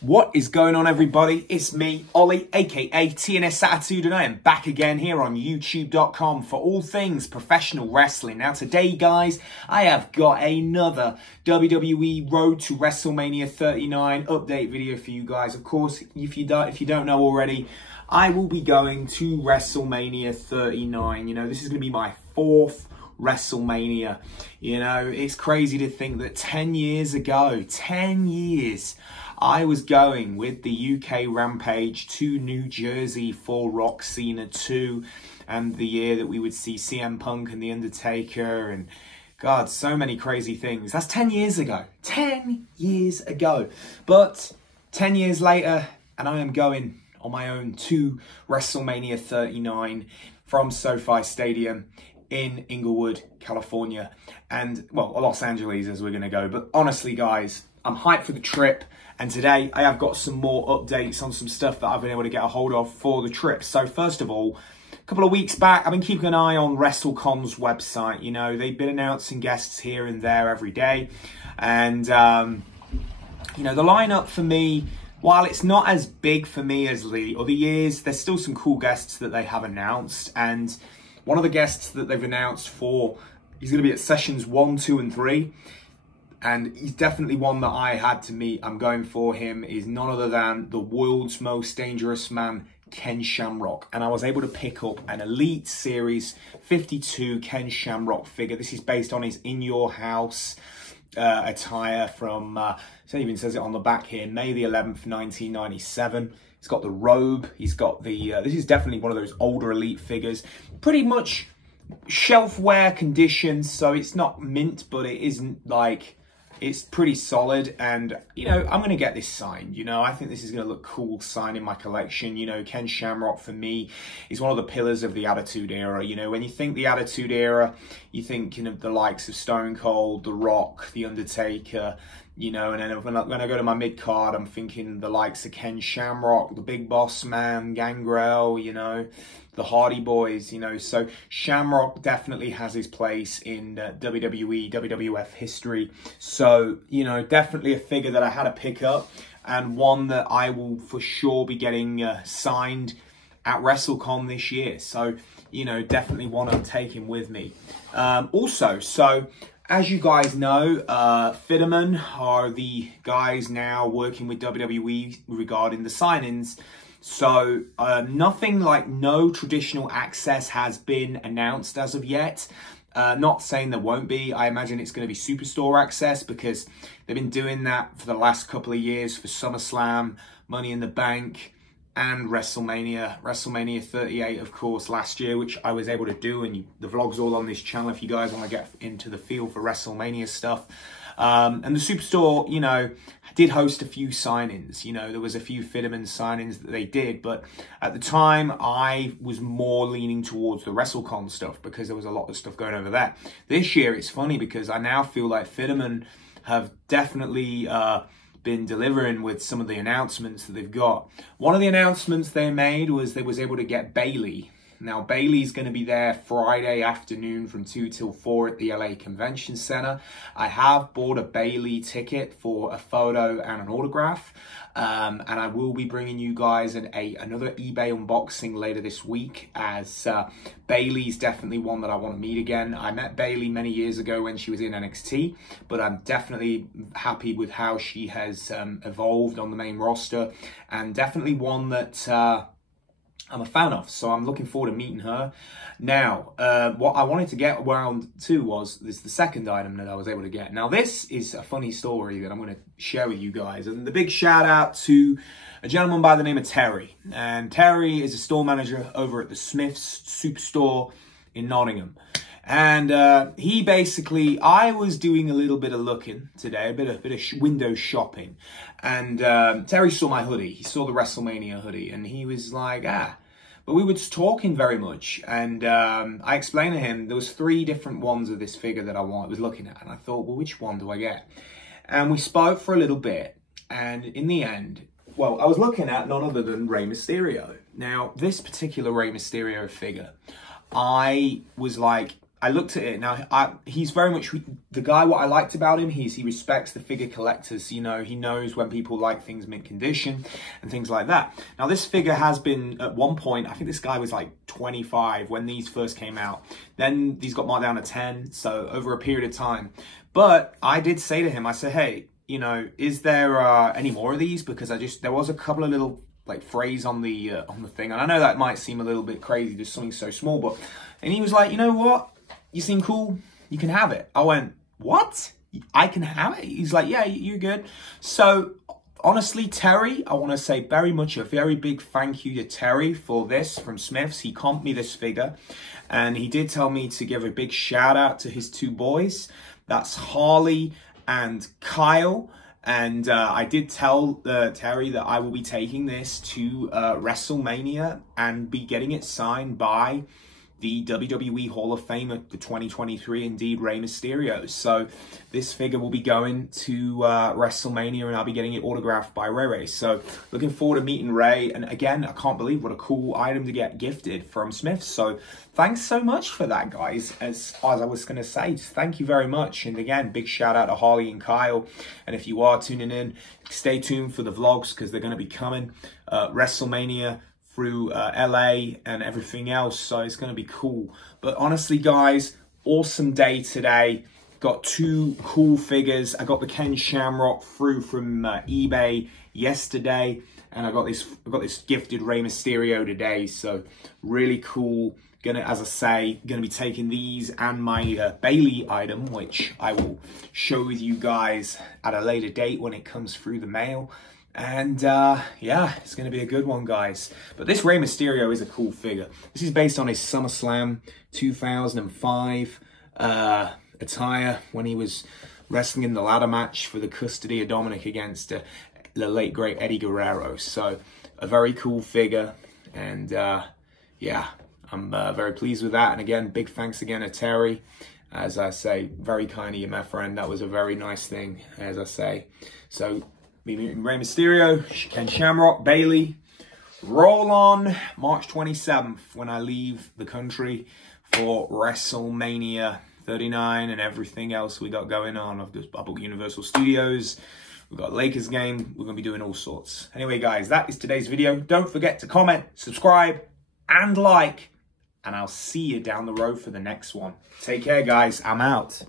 What is going on, everybody? It's me, Ollie, aka TNS Attitude, and I am back again here on YouTube.com for all things professional wrestling. Now today, guys, I have got another WWE Road to WrestleMania 39 update video for you guys. Of course, if you don't know already, I will be going to WrestleMania 39. You know, this is going to be my fourth WrestleMania. You know, it's crazy to think that 10 years ago, 10 years, I was going with the UK Rampage to New Jersey for Rock Cena 2, and the year that we would see CM Punk and The Undertaker, and God, so many crazy things. That's 10 years ago. 10 years ago. But 10 years later, and I am going on my own to WrestleMania 39 from SoFi Stadium in Inglewood, California, and, well, Los Angeles as we're going to go. But honestly, guys, I'm hyped for the trip. And today I have got some more updates on some stuff that I've been able to get a hold of for the trip. So first of all, a couple of weeks back, I've been keeping an eye on WrestleCon's website. You know, they've been announcing guests here and there every day. And, you know, the lineup for me, while it's not as big for me as the other years, there's still some cool guests that they have announced. And one of the guests that they've announced for, he's going to be at sessions 1, 2, and 3. And he's definitely one that I had to meet. I'm going for him. Is none other than the world's most dangerous man, Ken Shamrock. And I was able to pick up an Elite Series 52 Ken Shamrock figure. This is based on his In Your House attire from, it even says it on the back here, May the 11th, 1997. He's got the robe. He's got the, this is definitely one of those older Elite figures. Pretty much shelf wear condition, so it's not mint, but it isn't like... It's pretty solid, and, you know, I'm going to get this signed. You know, I think this is going to look cool signed in my collection. You know, Ken Shamrock, for me, is one of the pillars of the Attitude Era. You know, when you think the Attitude Era, you think, you know, the likes of Stone Cold, The Rock, The Undertaker, you know, and then when I go to my mid-card, I'm thinking the likes of Ken Shamrock, the Big Boss Man, Gangrel, you know, the Hardy Boys, you know. So Shamrock definitely has his place in WWE, WWF history. So, you know, definitely a figure that I had to pick up, and one that I will for sure be getting signed at WrestleCon this year. So, you know, definitely want to take him with me. Also, so... as you guys know, Fitterman are the guys now working with WWE regarding the signings. So nothing like no traditional access has been announced as of yet. Not saying there won't be. I imagine it's going to be Superstore access, because they've been doing that for the last couple of years for SummerSlam, Money in the Bank, and WrestleMania 38, of course, last year, which I was able to do, and the vlog's all on this channel if you guys want to get into the feel for WrestleMania stuff. And the Superstore, you know, did host a few signings. You know, there was a few Fitterman signings that they did, but at the time, I was more leaning towards the WrestleCon stuff, because there was a lot of stuff going over there. This year, it's funny, because I now feel like Fitterman have definitely... been delivering with some of the announcements that they've got. One of the announcements they made was they was able to get Bayley. Now, Bayley's going to be there Friday afternoon from 2 till 4 at the LA Convention Center. I have bought a Bayley ticket for a photo and an autograph. And I will be bringing you guys another eBay unboxing later this week, as Bayley's definitely one that I want to meet again. I met Bayley many years ago when she was in NXT, but I'm definitely happy with how she has evolved on the main roster, and definitely one that... I'm a fan of, so I'm looking forward to meeting her. Now, what I wanted to get around to was the second item that I was able to get. Now, this is a funny story that I'm going to share with you guys. And the big shout out to a gentleman by the name of Terry. And Terry is a store manager over at the Smyths Superstore in Nottingham. And he basically, I was doing a little bit of looking today, a bit of window shopping. And Terry saw my hoodie. He saw the WrestleMania hoodie. And he was like, But we were just talking very much. And I explained to him there was 3 different ones of this figure that I was looking at. And I thought, well, which one do I get? And we spoke for a little bit. And in the end, well, I was looking at none other than Rey Mysterio. Now, this particular Rey Mysterio figure, I was like... I looked at it. Now, he's very much the guy. What I liked about him, he respects the figure collectors. You know, he knows when people like things mint condition and things like that. Now, this figure has been, at one point, I think this guy was like 25 when these first came out. Then these got marked down to 10, so over a period of time. But I did say to him, I said, hey, you know, is there any more of these? Because there was a couple of little like phrase on the thing, and I know that might seem a little bit crazy, just something so small, but, and he was like, you know what? You seem cool, you can have it. I went, what? I can have it? He's like, yeah, you're good. So honestly, Terry, I want to say very much a very big thank you to Terry for this from Smyths. He comped me this figure, and he did tell me to give a big shout out to his two boys. That's Harley and Kyle. And I did tell Terry that I will be taking this to WrestleMania and be getting it signed by the WWE Hall of Famer, the 2023, indeed, Rey Mysterio. So this figure will be going to WrestleMania, and I'll be getting it autographed by Ray. So looking forward to meeting Ray. And again, I can't believe what a cool item to get gifted from Smyths. So thanks so much for that, guys. As I was going to say, thank you very much. And again, big shout out to Harley and Kyle. And if you are tuning in, stay tuned for the vlogs because they're going to be coming. WrestleMania through LA and everything else, so it's going to be cool. But honestly, guys, awesome day today. Got two cool figures. I got the Ken Shamrock through from eBay yesterday, and I got this gifted Rey Mysterio today. So really cool. Gonna, as I say, gonna be taking these and my Bailey item, which I will show with you guys at a later date when it comes through the mail. And yeah, it's going to be a good one, guys. But this Rey Mysterio is a cool figure. This is based on his SummerSlam 2005 attire when he was wrestling in the ladder match for the custody of Dominic against the late, great Eddie Guerrero. So a very cool figure. And yeah, I'm very pleased with that. And again, big thanks again to Terry. As I say, very kind of you, my friend. That was a very nice thing, as I say. So be meeting Rey Mysterio, Ken Shamrock, Bailey. Roll on March 27th when I leave the country for WrestleMania 39 and everything else we got going on. I've booked Universal Studios. We've got a Lakers game. We're going to be doing all sorts. Anyway, guys, that is today's video. Don't forget to comment, subscribe, and like. And I'll see you down the road for the next one. Take care, guys. I'm out.